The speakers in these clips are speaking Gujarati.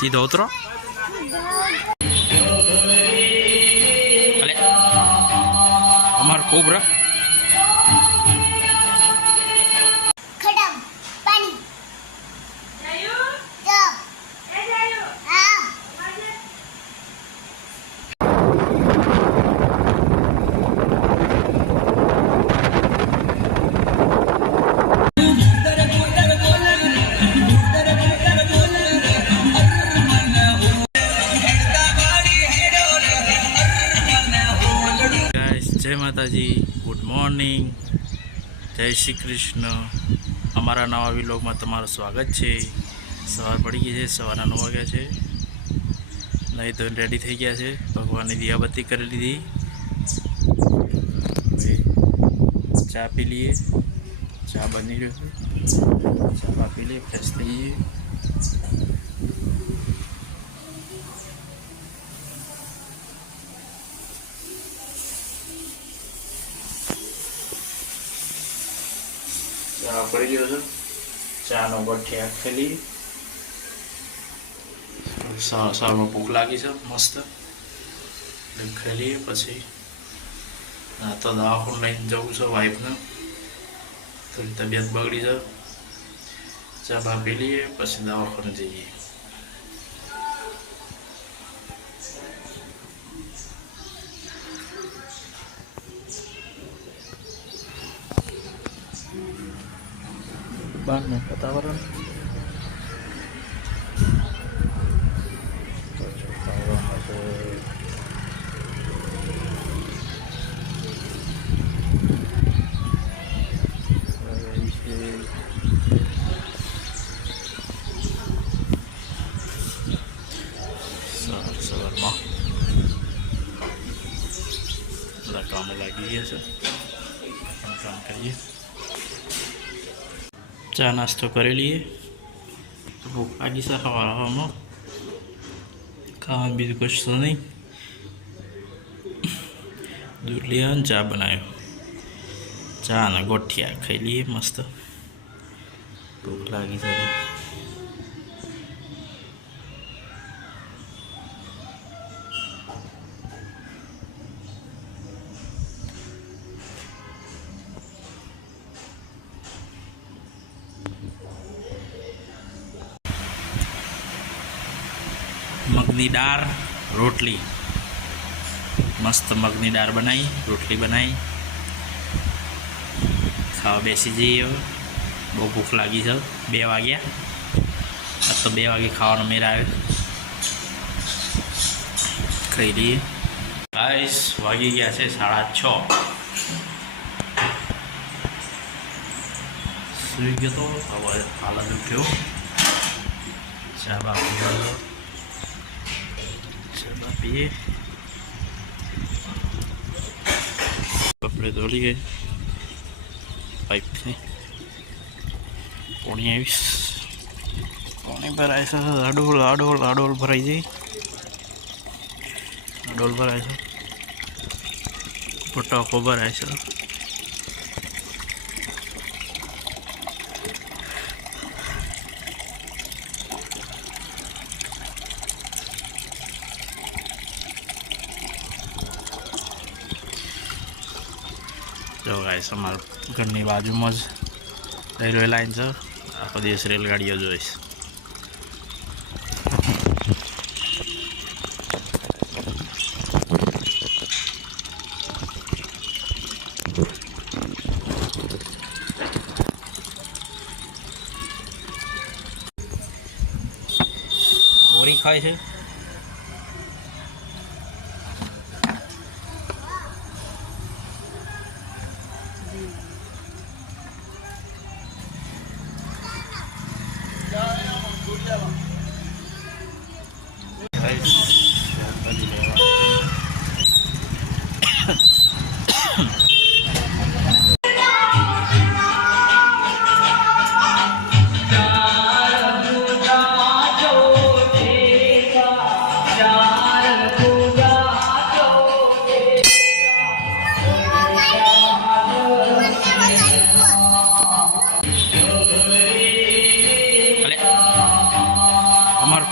sido otro. Vale. Omar Cobra. Morning જય શ્રી કૃષ્ણ. અમારા નવા વિલોગમાં તમારું સ્વાગત છે. સવાર પડી ગઈ છે, સવારના નવ વાગ્યા છે. નહીં તો રેડી થઈ ગયા છે. ભગવાનની દિયાબત્તી કરી લીધી. ચા પી લઈએ. ચા બની ગયો ચા પી લઈએ, ફ્રેશ થઈ જઈએ ચા પડી ગયો છે? ચાનો ગઠિયા ખેલી સારમાં ભૂખ લાગી છે મસ્ત. ખેલીએ પછી. ના તો દવાખાનું લઈને જવું છે વાઈફને. થોડી તબિયત બગડી છે. ચા બા પી લઈએ પછી દવાખાને જઈએ. બહારનું વાતાવરણ વાતાવરણ છે સવાર સવારમાં બધા કામે લાગી ગયા છે પણ કામ કરીએ ચા નાસ્તો કરી લઈએ. ભૂખ લાગી છે હવા હવામાં. ખાવાનું બીજું કશું નહીં. દૂધ લઈ આવ્યો ચા બનાવ્યો. ચા અને ગોઠિયા ખાઈ લઈએ મસ્ત. ભૂખ લાગી છે. મગની દાળ, રોટલી. મસ્ત મગની દાળ બનાવી રોટલી બનાવી ખાવા બેસી જઈએ બહુ ભૂખ લાગી છે. બે વાગ્યા. આ તો બે વાગે ખાવાનો મેર આવે. ખાઈ લઈએ. ગાઈસ, વાગી ગયા છે સાડા છ. સુઈ ગયો તો? હવે હાલત ઉઠ્યો ચા બા પીએ કપડે ધોલી ગए પાઇપથી. પોણી આવીશ. પોણી ભરાય છે અડોલ અડોલ અડોલ ભરાઈ જાય અડોલ ભરાય છે. પટાકો ભરાય છે. જો ગાઈસ અમારા ઘરની બાજુમાં જ રેલવે લાઈન છે. આખો દિવસ રેલગાડીઓ જોઈશ. ખાય છે.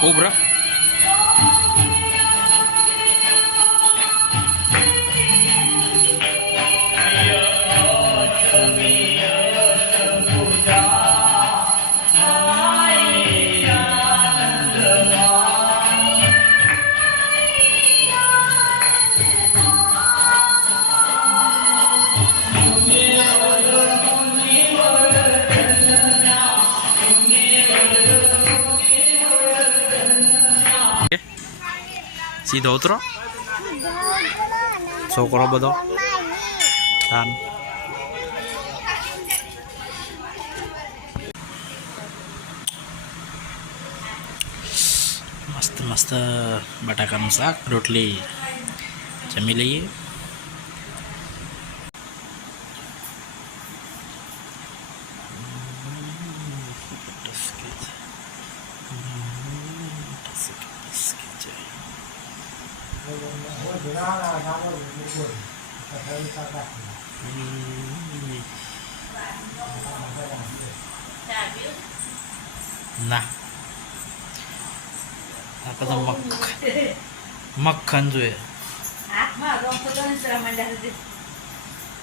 кобра. સીધો ઉતરો છોકરો બધો તાન મસ્ત મસ્ત બટાકાનું શાક રોટલી જમી લઈએ ના. આપણે તો મખ મક્ખન જોઈએ.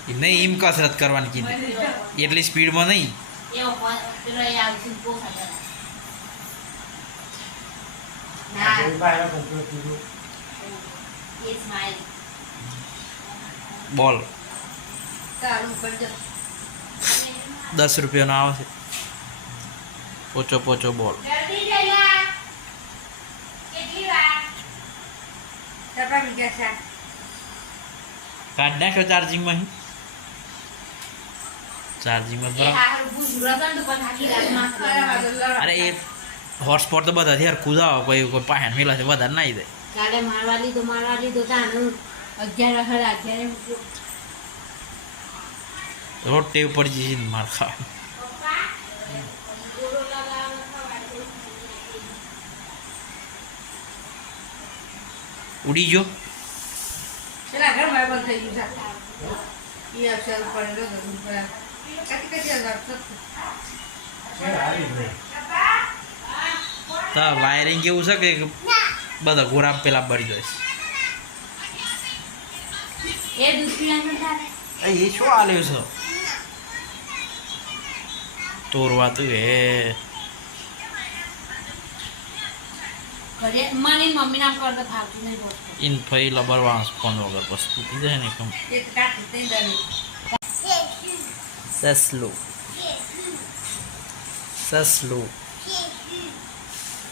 નહીં એમ કસરત કરવાની કીધી. એટલી સ્પીડમાં નહીં. બોલ. દસ રૂપિયાનો આવે છે. પોચો પોચો બોલ. કાઢ નાખ્યો ચાર્જિંગમાં ચાર્જિંગમાં બરાબર. અરે એ હોટસ્પોટ તો બધા યાર કુદાવો કોઈ કોઈ પાહેણ મેલા છે વધારે નાઈ દે. કાલે મારવા લીધો મારવા લીધો તાનું. અગિયાર હળ અગિયારે મૂક્યો રોડ ટેવ પડી જશે ને માર ખાવા ઉડી ગયો પેલા ઘરમાં બંધ થઈ ગયું છે ઈ અક્ષર પડેલો તો ઉપર કાટી કાટી અગર તો વાયરિંગ કેવું છે કે બધા ઘોડા પેલા બળી જાય. થાય એ શું આલ્યું છે? તોરવાતું હે ઘરે મને મમ્મી નામ કરતો ફાવતું નહીં બોલતો ઇન ફઈ લબર વાંસ ફોન વગર વસ્તુ જાય ને કમ એક કાટી થઈ દરી સસલું. સસલું.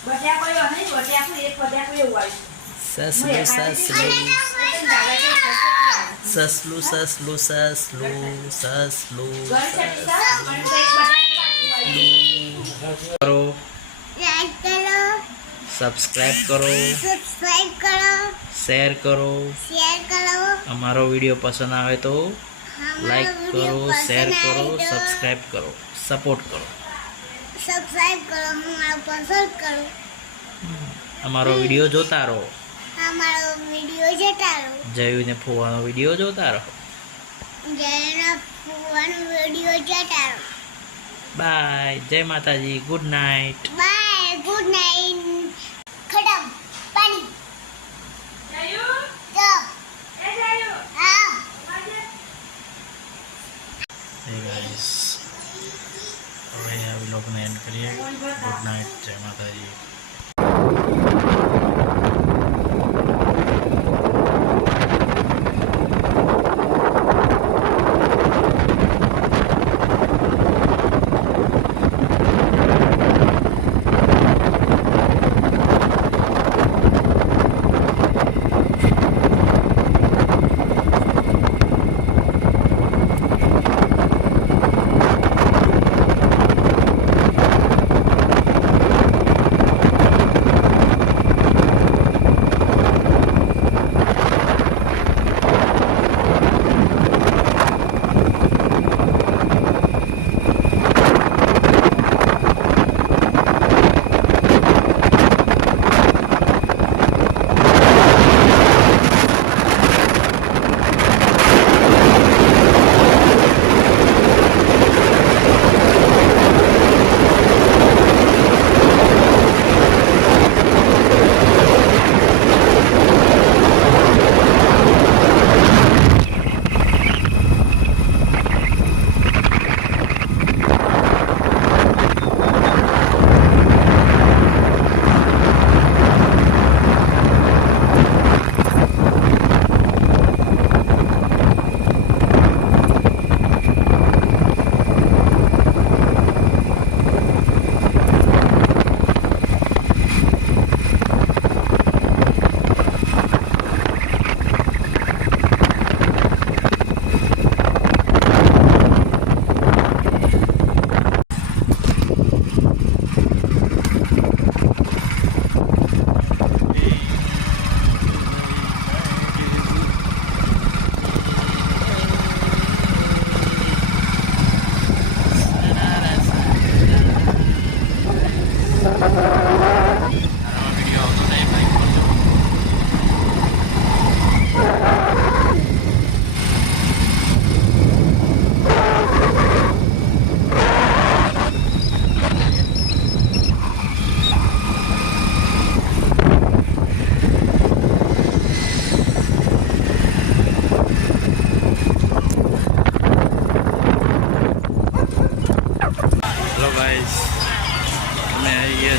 બટ્યા કોઈ નહીં બટ્યા કોઈ એક બટ્યા કોઈ એવું આવ્યું સસલું સસલું. સસલું સસલું સસલું સસલું કરો. સબસ્ક્રાઇબ કરો. સબસ્ક્રાઇબ કરો. શેર કરો. શેર કરો. અમારો વીડિયો પસંદ આવે તો લાઈક કરો શેર કરો સબસ્ક્રાઇબ કરો સપોર્ટ કરો. સબસ્ક્રાઇબ કરો. અમારો પસંદ કરો. અમારો વીડિયો જોતા રહો. અમારો વીડિયો જટાડો જયુને ફુવાનો વીડિયો જોતા રહો. જયુને ફુવાનો વીડિયો જટાડો બાય જય માતાજી. Good night bye good night ખડમ પાણી. તો હા. હે ગાઈસ હવે આ વ્લોગને એન્ડ કરીએ. ગુડ નાઇટ જય માતાજી.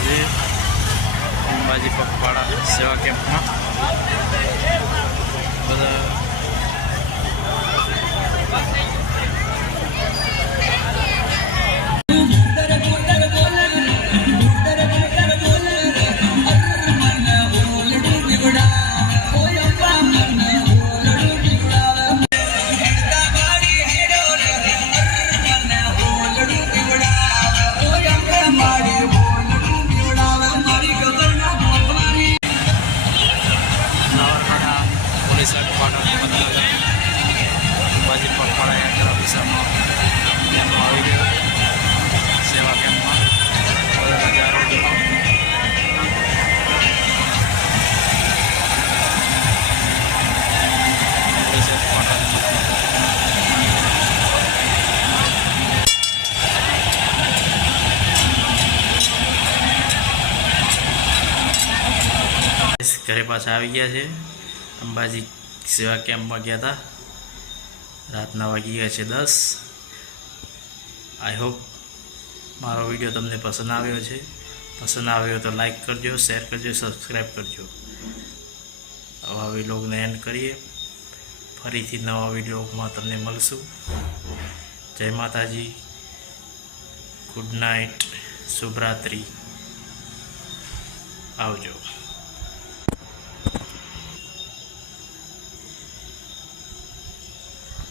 છીએ અંબાજી પગપાળા સેવા કેમ્પમાં. બધા ઘરે પાછા આવી ગયા છે. અંબાજી સેવા કેમ્પમાં ગયા હતા રાતના વાગી ગયા છે દસ. આઈ હોપ મારો વીડિયો તમને પસંદ આવ્યો છે. પસંદ આવ્યો તો લાઈક કરજો શેર કરજો સબસ્ક્રાઈબ કરજો. આવા વિલોગને એન્ડ કરીએ. ફરીથી નવા વિડીયોમાં તમને મળશું. જય માતાજી. ગુડ નાઇટ શુભરાત્રિ. આવજો.